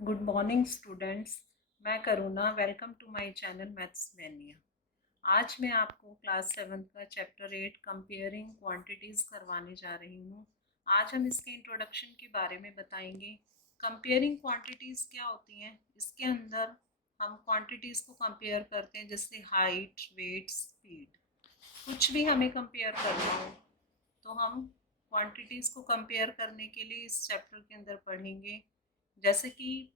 Good morning students. मैं Karuna, welcome to my channel maths mania. आज मैं आपको क्लास 7 का चैप्टर 8 कंपेयरिंग क्वांटिटीज़ करवाने जा रही हूँ। आज हम इसके इंट्रोडक्शन के बारे में बताएंगे। कंपेयरिंग क्वांटिटीज़ क्या होती हैं, इसके अंदर हम क्वांटिटीज़ को कंपेयर करते हैं, जैसे हाइट, वेट, स्पीड। कुछ भी हमें कंपेयर करना हो तो हम क्वांटिटीज़ को कंपेयर करने के लिए इस चैप्टर के अंदर पढ़ेंगे। जैसे कि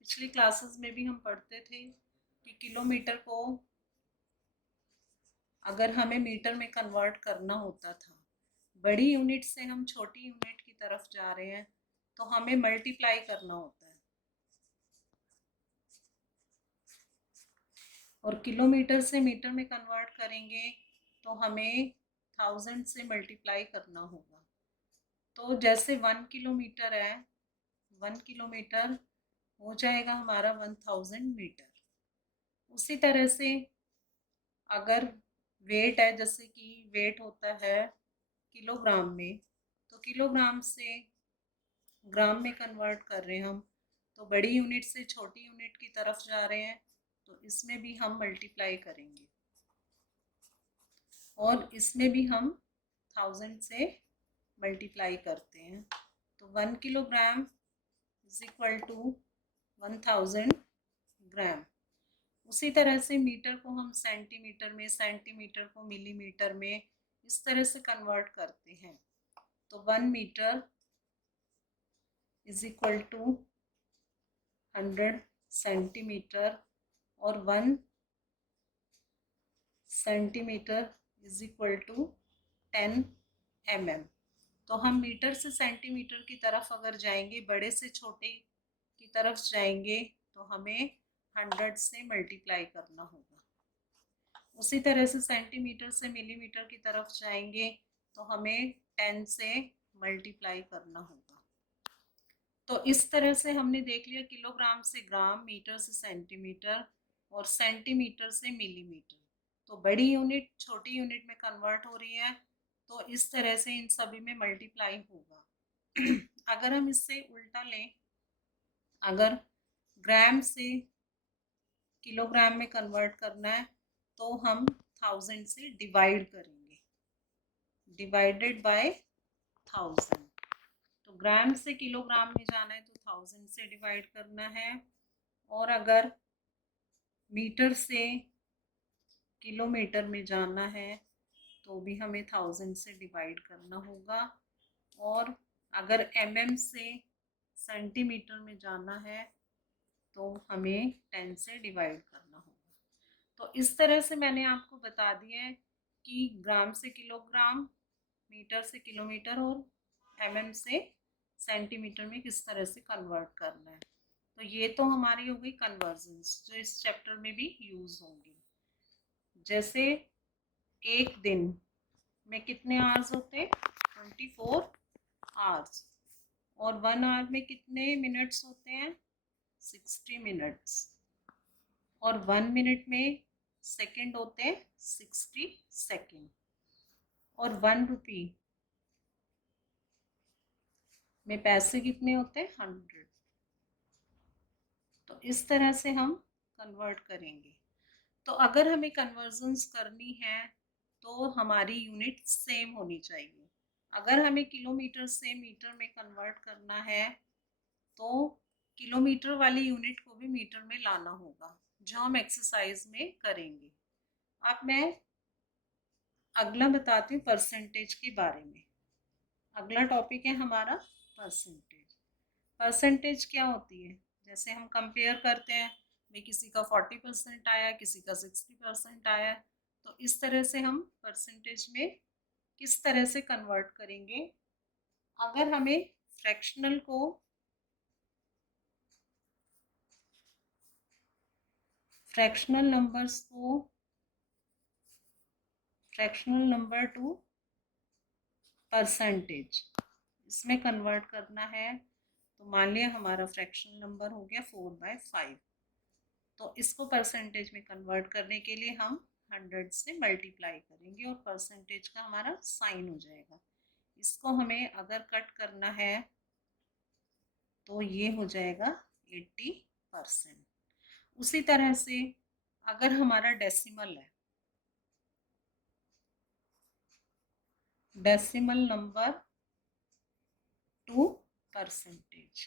पिछली क्लासेस में भी हम पढ़ते थे कि किलोमीटर को अगर हमें मीटर में कन्वर्ट करना होता था, बड़ी यूनिट से हम छोटी यूनिट की तरफ जा रहे हैं तो हमें मल्टीप्लाई करना होता है, और किलोमीटर से मीटर में कन्वर्ट करेंगे तो हमें थाउजेंड से मल्टीप्लाई करना होगा। तो जैसे 1 किलोमीटर है, 1 किलोमीटर हो जाएगा हमारा 1000 मीटर। उसी तरह से अगर वेट है, जैसे कि वेट होता है किलोग्राम में, तो किलोग्राम से ग्राम में कन्वर्ट कर रहे हैं हम, तो बड़ी यूनिट से छोटी यूनिट की तरफ जा रहे हैं तो इसमें भी हम मल्टीप्लाई करेंगे, और इसमें भी हम थाउजेंड से मल्टीप्लाई करते हैं। तो 1 किलोग्राम इज इक्वल टू 1000 ग्राम। उसी तरह से मीटर को हम सेंटीमीटर में, सेंटीमीटर को मिलीमीटर में, इस तरह से कन्वर्ट करते हैं। तो 1 metre is equal to 100 centimetre, और 1 centimetre is equal to 10 mm। तो हम मीटर से सेंटीमीटर की तरफ अगर जाएंगे, बड़े से छोटे की तरफ जाएंगे, तो हमें 100 से मल्टीप्लाई करना होगा। उसी तरह से सेंटीमीटर से मिलीमीटर की तरफ जाएंगे तो हमें 10 से मल्टीप्लाई करना होगा। तो इस तरह से हमने देख लिया किलोग्राम से ग्राम, मीटर से सेंटीमीटर, और सेंटीमीटर से मिलीमीटर। तो बड़ी यूनिट छोटी यूनिट में कन्वर्ट हो रही है, तो इस तरह से इन सभी में मल्टीप्लाई होगा। अगर हम इससे उल्टा लें, अगर ग्राम से किलोग्राम में कन्वर्ट करना है तो हम 1000 से डिवाइड करेंगे, डिवाइडेड बाय 1000। तो ग्राम से किलोग्राम में जाना है तो 1000 से डिवाइड करना है, और अगर मीटर से किलोमीटर में जाना है तो भी हमें 1000 से डिवाइड करना होगा, और अगर mm से सेंटीमीटर में जाना है तो हमें 10 से डिवाइड करना होगा। तो इस तरह से मैंने आपको बता दिया है कि ग्राम से किलोग्राम, मीटर से किलोमीटर, और mm से सेंटीमीटर में किस तरह से कन्वर्ट करना है। तो ये तो हमारी हो गई कन्वर्जन्स, जो इस चैप्टर में भी यूज होंगी। जैसे एक दिन में कितने आवर्स होते हैं, 24 आवर्स, और 1 आवर में कितने मिनट्स होते हैं, 60 मिनट्स, और 1 मिनट में सेकंड होते हैं 60 सेकंड, और 1 रुपी में पैसे कितने होते हैं, 100। तो इस तरह से हम कन्वर्ट करेंगे। तो अगर हमें कन्वर्जन्स करनी है तो हमारी यूनिट सेम होनी चाहिए। अगर हमें किलोमीटर से मीटर में कन्वर्ट करना है तो किलोमीटर वाली यूनिट को भी मीटर में लाना होगा, जो हम एक्सरसाइज में करेंगे। अब मैं अगला बताती हूँ परसेंटेज के बारे में। अगला टॉपिक है हमारा परसेंटेज। परसेंटेज क्या होती है, जैसे हम कंपेयर करते हैं, भाई किसी का 40% आया, किसी का 60% आया, तो इस तरह से हम परसेंटेज में किस तरह से कन्वर्ट करेंगे। अगर हमें फ्रैक्शनल को फ्रैक्शनल नंबर्स को फ्रैक्शनल नंबर टू परसेंटेज इसमें कन्वर्ट करना है, तो मान लिया हमारा फ्रैक्शनल नंबर हो गया 4/5। तो इसको परसेंटेज में कन्वर्ट करने के लिए हम 100 से मल्टीप्लाई करेंगे और परसेंटेज का हमारा साइन हो जाएगा। इसको हमें अगर कट करना है तो ये हो जाएगा 80%। उसी तरह से अगर हमारा डेसिमल है, डेसिमल नंबर टू परसेंटेज,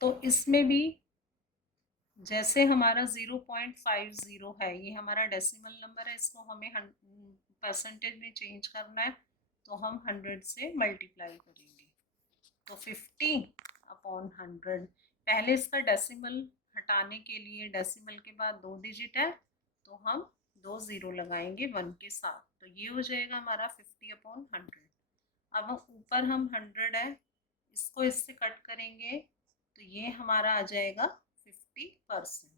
तो इसमें भी जैसे हमारा 0.50 है, ये हमारा डेसिमल नंबर है, इसको हमें परसेंटेज में चेंज करना है, तो हम 100 से मल्टीप्लाई करेंगे, तो 50/100। पहले इसका डेसिमल हटाने के लिए, डेसिमल के बाद 2 डिजिट है तो हम 2 ज़ीरो लगाएंगे 1 के साथ, तो ये हो जाएगा हमारा 50/100। अब ऊपर हम 100 है, इसको इससे कट करेंगे तो ये हमारा आ जाएगा 50%।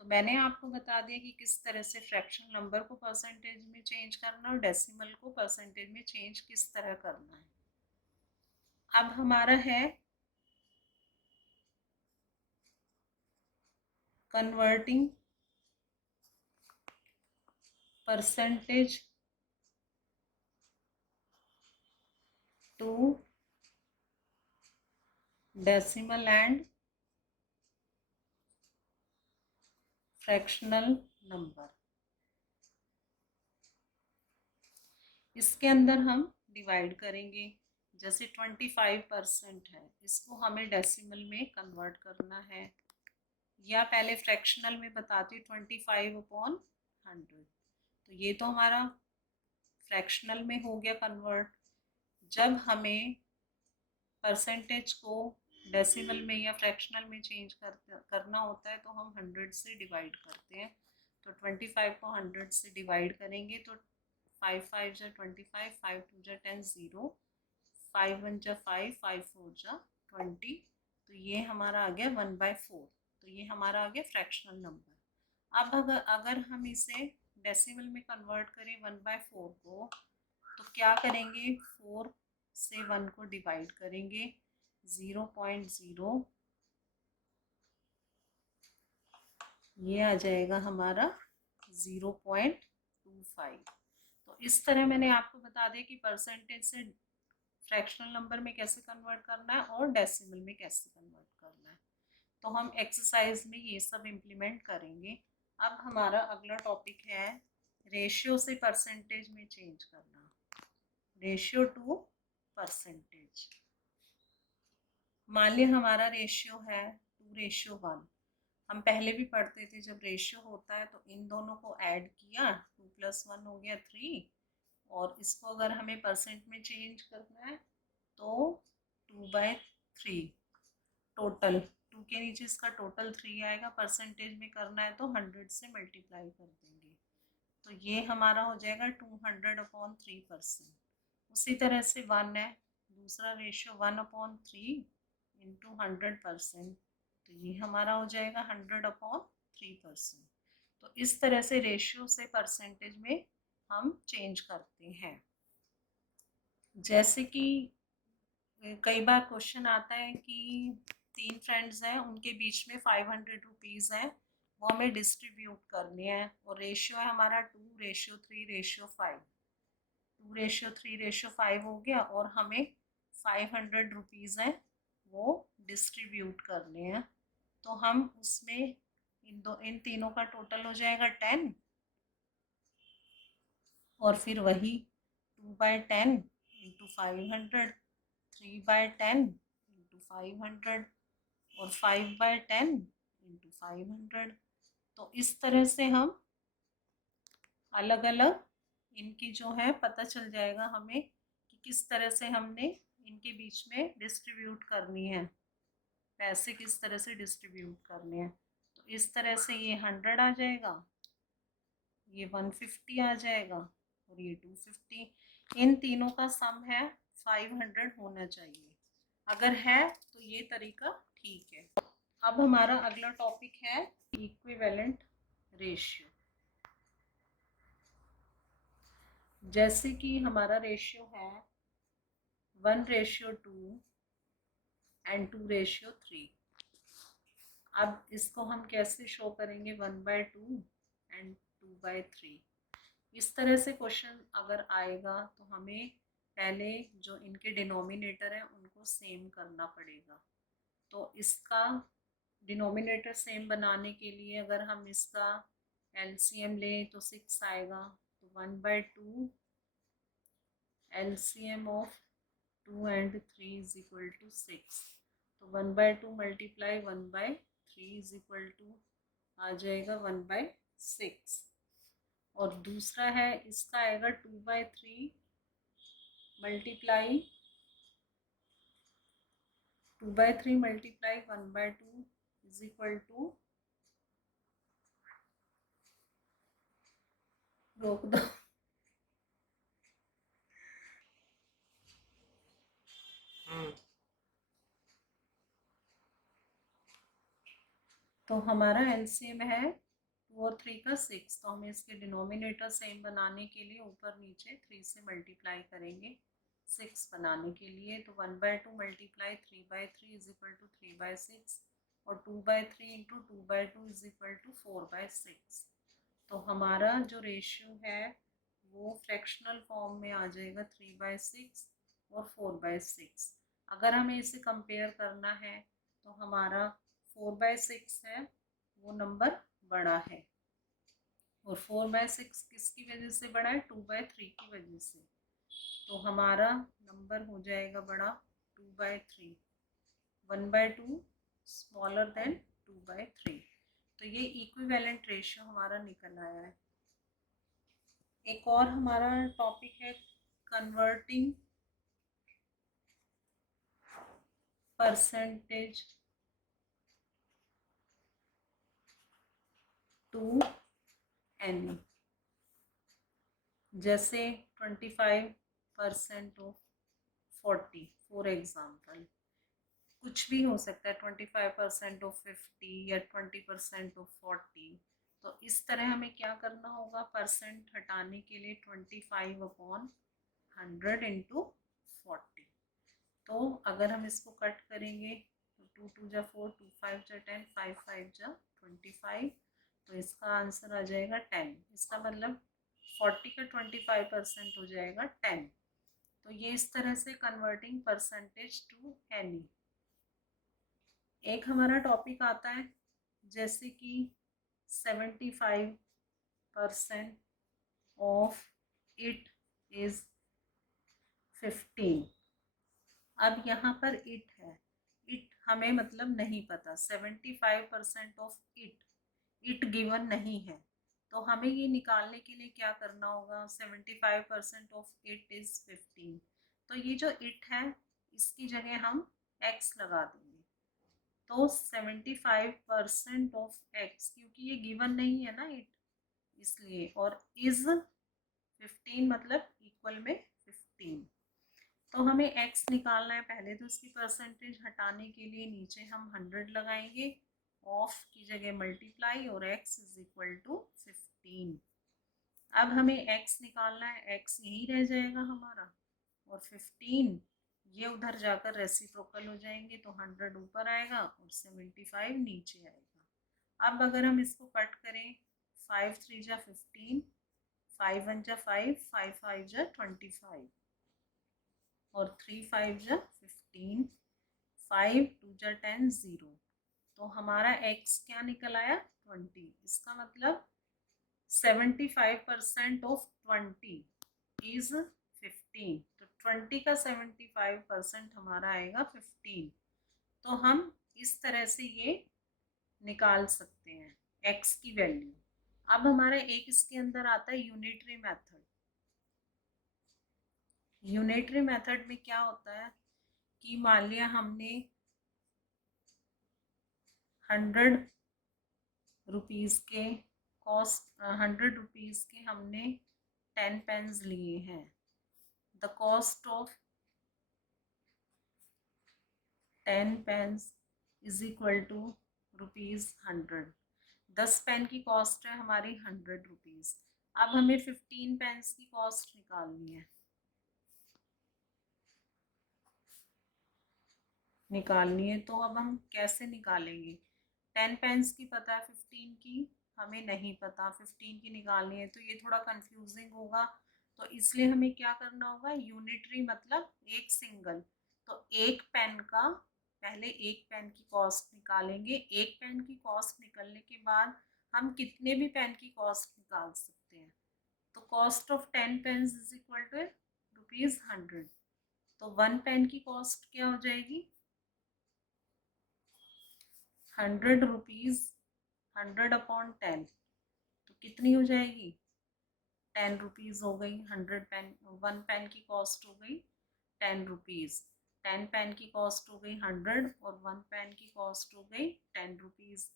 तो मैंने आपको बता दिया कि किस तरह से फ्रैक्शन नंबर को परसेंटेज में चेंज करना और डेसिमल को परसेंटेज में चेंज किस तरह करना है। अब हमारा है converting percentage to decimal and fractional number. इसके अंदर हम डिवाइड करेंगे, जैसे 25% है, इसको हमें डेसिमल में कन्वर्ट करना है, या पहले फ्रैक्शनल में बताती हूँ 25/100। तो ये तो हमारा फ्रैक्शनल में हो गया कन्वर्ट। जब हमें परसेंटेज को डेसिमल में या फ्रैक्शनल में चेंज करना होता है तो हम 100 से डिवाइड करते हैं, तो 25 को 100 से डिवाइड करेंगे तो 5 5 जा 25, 5 2 जा 10, 0, 5 1 जा 5, 5 4 जा 20, तो ये हमारा आ गया 1/4। तो ये हमारा आ गया फ्रैक्शनल नंबर। अब अगर हम इसे डेसिमल में कन्वर्ट करें 1/4 को, तो क्या करेंगे, 4 से 1 को डिवाइड करेंगे, 0.0, ये आ जाएगा हमारा 0.25। तो इस तरह मैंने आपको बता दिया कि परसेंटेज से फ्रैक्शनल नंबर में कैसे कन्वर्ट करना है और डेसिमल में कैसे कन्वर्ट करना है। तो हम एक्सरसाइज में ये सब इम्प्लीमेंट करेंगे। अब हमारा अगला टॉपिक है रेशियो से परसेंटेज में चेंज करना, रेशियो टू परसेंटेज। मान लिया हमारा रेशियो है 2:1। हम पहले भी पढ़ते थे जब रेशियो होता है तो इन दोनों को ऐड किया, 2 + 1 हो गया 3, और इसको अगर हमें परसेंट में चेंज करना है तो 2/3 टोटल, 2 के नीचे इसका टोटल 3 आएगा, परसेंटेज में करना है तो 100 से मल्टीप्लाई कर देंगे, तो ये हमारा हो जाएगा 200/3%। उसी तरह से 1 है, दूसरा रेशियो 1/3 इंटू 100%, तो ये हमारा हो जाएगा 100/3%। तो इस तरह से रेशियो से परसेंटेज में हम चेंज करते हैं। जैसे कि कई बार क्वेश्चन आता है कि 3 फ्रेंड्स हैं, उनके बीच में 500 रुपीज़ हैं, वो हमें डिस्ट्रीब्यूट करने हैं, और रेशियो है हमारा 2:3:5। 2:3:5 हो गया, और हमें 500 रुपीज़ हैं वो डिस्ट्रीब्यूट करने हैं, तो हम उसमें इन तीनों का टोटल हो जाएगा 10, और फिर वही 2/10 इंटू 500, 3/10 इंटू 500, और 5/10 इंटू 500। तो इस तरह से हम अलग अलग इनकी जो है पता चल जाएगा हमें कि किस तरह से हमने इनके बीच में डिस्ट्रीब्यूट करनी है, पैसे किस तरह से डिस्ट्रीब्यूट करने हैं। तो इस तरह से ये 100 आ जाएगा, ये 150 आ जाएगा, और ये 250। इन तीनों का सम है 500 होना चाहिए, अगर है तो ये तरीका ठीक है। अब हमारा अगला टॉपिक है इक्विवेलेंट रेशियो। जैसे कि हमारा रेशियो है 1:2 एंड 2:3। अब इसको हम कैसे शो करेंगे, 1/2 एंड 2/3। इस तरह से क्वेश्चन अगर आएगा तो हमें पहले जो इनके डिनोमिनेटर है उनको सेम करना पड़ेगा, तो इसका डिनोमिनेटर सेम बनाने के लिए अगर हम इसका एलसीएम लें तो 6 आएगा, तो 1/2 LCM of 2 and 3 is equal to 6. तो 1/2 मल्टीप्लाई 1/3 इज इक्वल टू आ जाएगा 1/6। और दूसरा है इसका आएगा 2/3 multiply 2/3 multiply 1/2 is equal to, रोक दो, तो हमारा एलसीएम है 2 और 3 का 6। तो हमें इसके डिनोमिनेटर सेम बनाने के लिए ऊपर नीचे 3 से मल्टीप्लाई करेंगे 6 बनाने के लिए। तो 1/2 मल्टीप्लाई 3/3 इज इक्वल टू 3/6 और 2/3 इंटू 2/2 इज इक्वल टू 4/6। तो हमारा जो रेशियो है वो फ्रैक्शनल फॉर्म में आ जाएगा 3/6 और 4/6। अगर हमें इसे कंपेयर करना है तो हमारा 4/6 है वो नंबर बड़ा है, और 4/6 किसकी वजह से बड़ा है, 2/3 की वजह से। तो हमारा नंबर हो जाएगा बड़ा 2/3, 1/2 स्मॉलर देन 2/3। तो ये इक्विवेलेंट रेशियो हमारा निकल आया है। एक और हमारा टॉपिक है कन्वर्टिंग परसेंटेज टू एनी। जैसे 25% ऑफ 40 फॉर एग्जाम्पल, कुछ भी हो सकता है, 25% ऑफ 50 या 20% ऑफ 40। तो इस तरह हमें क्या करना होगा, परसेंट हटाने के लिए 25/100 इंटू 40। तो अगर हम इसको कट करेंगे तो 2 2 जा 4, 2 5 जा 10, 5 5 जा 25, तो इसका आंसर आ जाएगा 10। इसका मतलब 40 का 25% हो जाएगा 10। तो ये इस तरह से कन्वर्टिंग परसेंटेज टू एनी। एक हमारा टॉपिक आता है जैसे कि 75% ऑफ इट इज 15। अब यहाँ पर इट है, इट हमें मतलब नहीं पता, 75% ऑफ इट गिवन नहीं है। तो हमें ये निकालने के लिए क्या करना होगा, 75% ऑफ इट इज 15। तो ये जो इट है इसकी जगह हम एक्स लगा देंगे। तो 75% ऑफ एक्स, क्योंकि ये गिवन नहीं है ना इट, इसलिए, और इज 15 मतलब इक्वल में 15। तो हमें x निकालना है, पहले तो इसकी परसेंटेज हटाने के लिए नीचे हम 100 लगाएंगे, ऑफ की जगह मल्टीप्लाई, और x इज इक्वल टू 15। अब हमें x निकालना है, x यही रह जाएगा हमारा, और 15 ये उधर जाकर रेसिप्रोकल हो जाएंगे, तो 100 ऊपर आएगा और 75 नीचे आएगा। अब अगर हम इसको कट करें, 5 3 जा 15, 5 1 जा 5, 5 5 जा 25, और 3 5 जा 15, 5 2 जा 10, 0। तो हमारा x क्या निकल आया, 20। इसका मतलब 75% ऑफ 20 इज 15। तो 20 का 75% हमारा आएगा 15। तो हम इस तरह से ये निकाल सकते हैं x की वैल्यू। अब हमारा एक इसके अंदर आता है यूनिटरी मेथड। यूनिटरी मेथड में क्या होता है कि मान लिया हमने 100 रुपीज़ के कॉस्ट, 100 रुपीज़ के हमने 10 पेन्स लिए हैं। The cost of 10 pens is equal to ₹100। 10 pen की कॉस्ट है हमारी 100 रुपीज़। अब हमें 15 पेन्स की कॉस्ट निकालनी है, तो अब हम कैसे निकालेंगे, 10 पेन्स की पता है, 15 की हमें नहीं पता, 15 की निकालनी है, तो ये थोड़ा कंफ्यूजिंग होगा। तो इसलिए हमें क्या करना होगा, यूनिटरी मतलब एक सिंगल, तो एक पेन का पहले एक पेन की कॉस्ट निकालेंगे। एक पेन की कॉस्ट निकलने के बाद हम कितने भी पेन की कॉस्ट निकाल सकते हैं। तो cost of 10 pens is equal to ₹100। तो 1 पेन की कॉस्ट क्या हो जाएगी? 100 रुपीज़, 100/10, तो कितनी हो जाएगी? 10 रुपीज़ हो गई। 1 पेन की कॉस्ट हो गई 10 रुपीज़। 10 पेन की कॉस्ट हो गई 100 और 1 पेन की कॉस्ट हो गई 10 रुपीज़।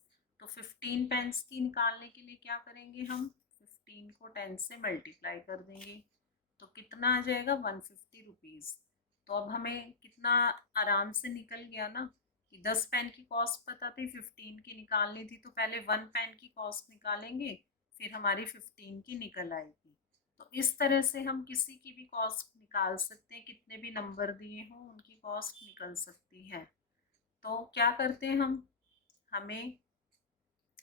तो 15 पेन्स की निकालने के लिए क्या करेंगे हम? 15 को 10 से मल्टीप्लाई कर देंगे, तो कितना आ जाएगा? 150 रुपीज़। तो अब हमें कितना आराम से निकल गया ना कि 10 पेन की कॉस्ट पता थी, 15 की निकालनी थी, तो पहले 1 पेन की कॉस्ट निकालेंगे, फिर हमारी 15 की निकल आएगी। तो इस तरह से हम किसी की भी कॉस्ट निकाल सकते हैं, कितने भी नंबर दिए हों उनकी कॉस्ट निकल सकती है। तो क्या करते हैं हम? हमें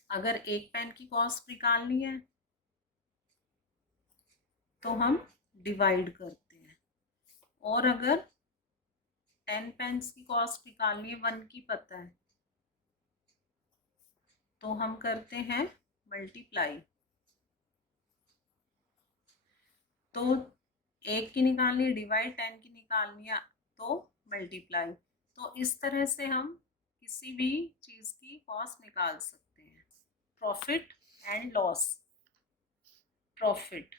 अगर एक पेन की कॉस्ट निकालनी है तो हम डिवाइड करते हैं, और अगर 10 पेन्स की कॉस्ट निकालनी है, 1 की पता है, तो हम करते हैं मल्टीप्लाई। तो एक की निकालनी है डिवाइड, 10 की निकालनी है तो मल्टीप्लाई। तो इस तरह से हम किसी भी चीज़ की कॉस्ट निकाल सकते हैं। Profit and loss. Profit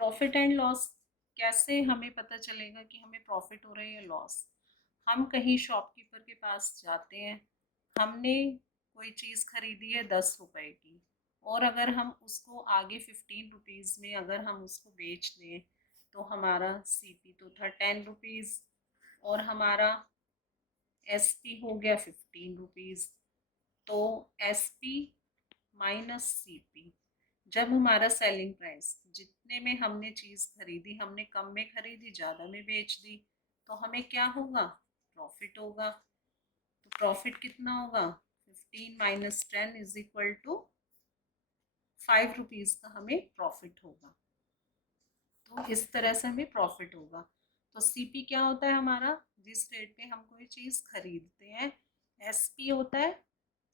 profit and loss कैसे हमें पता चलेगा कि हमें प्रॉफिट हो रहा है या लॉस? हम कहीं शॉपकीपर के पास जाते हैं, हमने कोई चीज़ खरीदी है 10 रुपए की, और अगर हम उसको आगे 15 रुपीज़ में अगर हम उसको बेच दें तो हमारा सीपी तो था 10 रुपीज़ और हमारा एसपी हो गया 15 रुपीज़। तो एसपी माइनस सीपी, जब हमारा सेलिंग प्राइस जितने में हमने चीज़ खरीदी, हमने कम में खरीदी ज़्यादा में बेच दी, तो हमें क्या होगा? प्रॉफिट होगा। तो प्रॉफिट कितना होगा? 15 minus 10 is equal to 5 rupees का हमें प्रॉफिट होगा। तो इस तरह से हमें प्रॉफिट होगा। तो सीपी क्या होता है हमारा? जिस रेट पे हम कोई चीज़ खरीदते हैं। एसपी होता है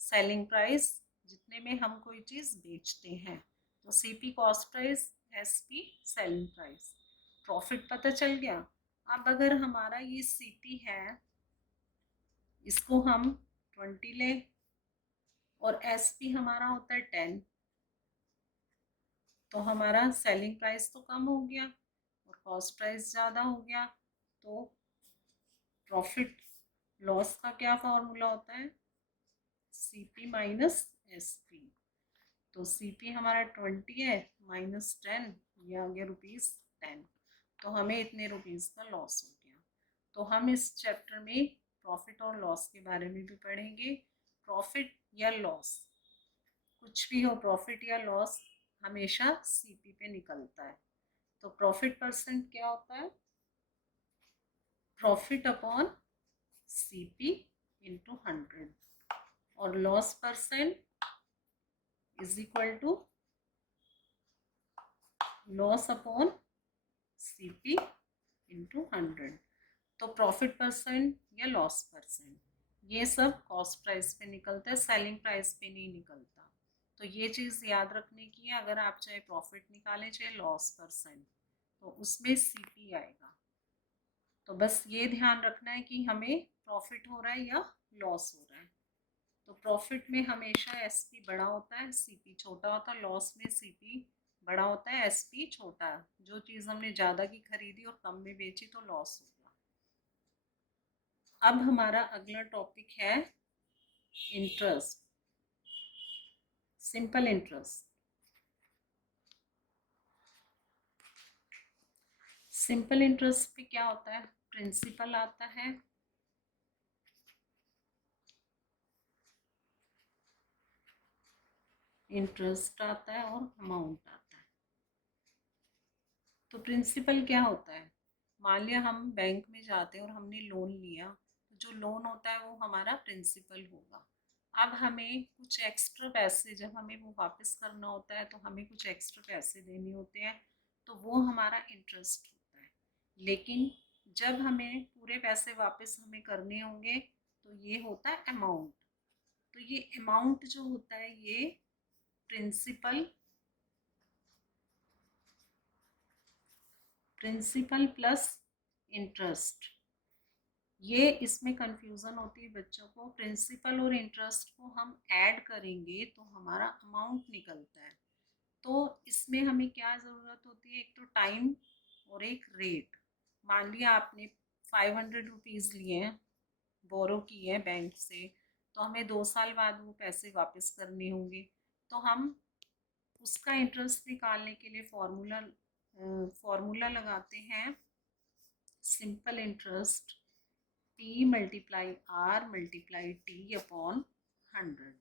सेलिंग प्राइस, जितने में हम कोई चीज़ बेचते हैं। तो CP cost price, SP selling price. Profit पता चल गया। अब अगर हमारा ये सीपी है, इसको हम 20 लें और एसपी हमारा होता है 10, तो हमारा सेलिंग प्राइस तो कम हो गया और कॉस्ट प्राइस ज़्यादा हो गया। तो प्रॉफिट लॉस का क्या फॉर्मूला होता है? CP minus SP. तो सीपी हमारा 20 है माइनस 10, ये आ गया ₹10। तो हमें इतने रुपीज़ का लॉस हो गया। तो हम इस चैप्टर में प्रॉफिट और लॉस के बारे में भी पढ़ेंगे। प्रॉफिट या लॉस, कुछ भी हो, प्रॉफिट या लॉस हमेशा सीपी पे निकलता है। तो प्रॉफिट परसेंट क्या होता है? प्रॉफिट अपॉन सीपी इंटू 100, और loss percent is equal to loss upon CP into 100। तो प्रॉफिट परसेंट या लॉस परसेंट, ये सब कॉस्ट प्राइस पे निकलता है, सेलिंग प्राइस पे नहीं निकलता। तो ये चीज़ याद रखने की है, अगर आप चाहे प्रॉफिट निकालें चाहे लॉस परसेंट, तो उसमें सीपी आएगा। तो बस ये ध्यान रखना है कि हमें प्रॉफिट हो रहा है या लॉस हो रहा है। तो प्रॉफिट में हमेशा एसपी बड़ा होता है, सीपी छोटा होता है। लॉस में सीपी बड़ा होता है, एसपी छोटा है। जो चीज़ हमने ज़्यादा की खरीदी और कम में बेची तो लॉस होगा। अब हमारा अगला टॉपिक है interest, simple interest. Simple interest पे क्या होता है? प्रिंसिपल आता है, इंटरेस्ट आता है और अमाउंट आता है। तो प्रिंसिपल क्या होता है? मान लिया हम बैंक में जाते हैं और हमने लोन लिया, तो जो लोन होता है वो हमारा प्रिंसिपल होगा। अब हमें कुछ एक्स्ट्रा पैसे, जब हमें वो वापस करना होता है तो हमें कुछ एक्स्ट्रा पैसे देने होते हैं, तो वो हमारा इंटरेस्ट होता है। लेकिन जब हमें पूरे पैसे वापस हमें करने होंगे तो ये होता है अमाउंट। तो ये अमाउंट जो होता है ये प्रिंसिपल प्लस इंटरेस्ट। ये इसमें कंफ्यूजन होती है बच्चों को, प्रिंसिपल और इंटरेस्ट को हम ऐड करेंगे तो हमारा अमाउंट निकलता है। तो इसमें हमें क्या ज़रूरत होती है, एक तो टाइम और एक रेट। मान लिया आपने 500 रुपीज़ लिए हैं, बोरो किए हैं बैंक से, तो हमें 2 साल बाद वो पैसे वापस करने होंगे। तो हम उसका इंटरेस्ट निकालने के लिए फॉर्मूला लगाते हैं, simple interest P multiply R multiply T upon 100।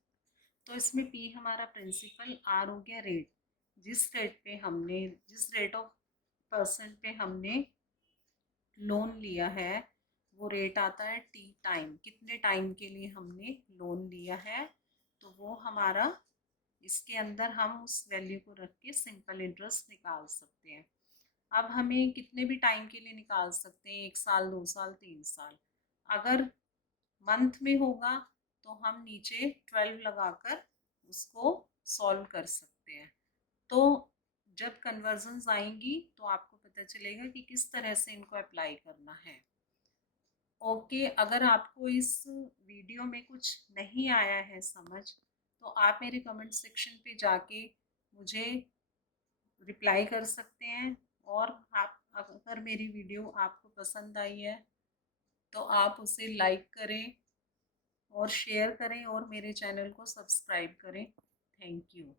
तो इसमें P हमारा प्रिंसिपल, R हो गया रेट। जिस रेट ऑफ परसेंट पे हमने लोन लिया है वो रेट आता है T टाइम, कितने टाइम के लिए हमने लोन लिया है। तो वो हमारा, इसके अंदर हम उस वैल्यू को रख के सिंपल इंटरेस्ट निकाल सकते हैं। अब हमें कितने भी टाइम के लिए निकाल सकते हैं, 1 साल, 2 साल, 3 साल। अगर मंथ में होगा तो हम नीचे 12 लगाकर उसको सॉल्व कर सकते हैं। तो जब कन्वर्जन्स आएंगी तो आपको पता चलेगा कि किस तरह से इनको अप्लाई करना है। ओके, अगर आपको इस वीडियो में कुछ नहीं आया है समझ, तो आप मेरे कमेंट सेक्शन पे जाके मुझे रिप्लाई कर सकते हैं। और आप, अगर मेरी वीडियो आपको पसंद आई है तो आप उसे लाइक करें और शेयर करें और मेरे चैनल को सब्सक्राइब करें। Thank you.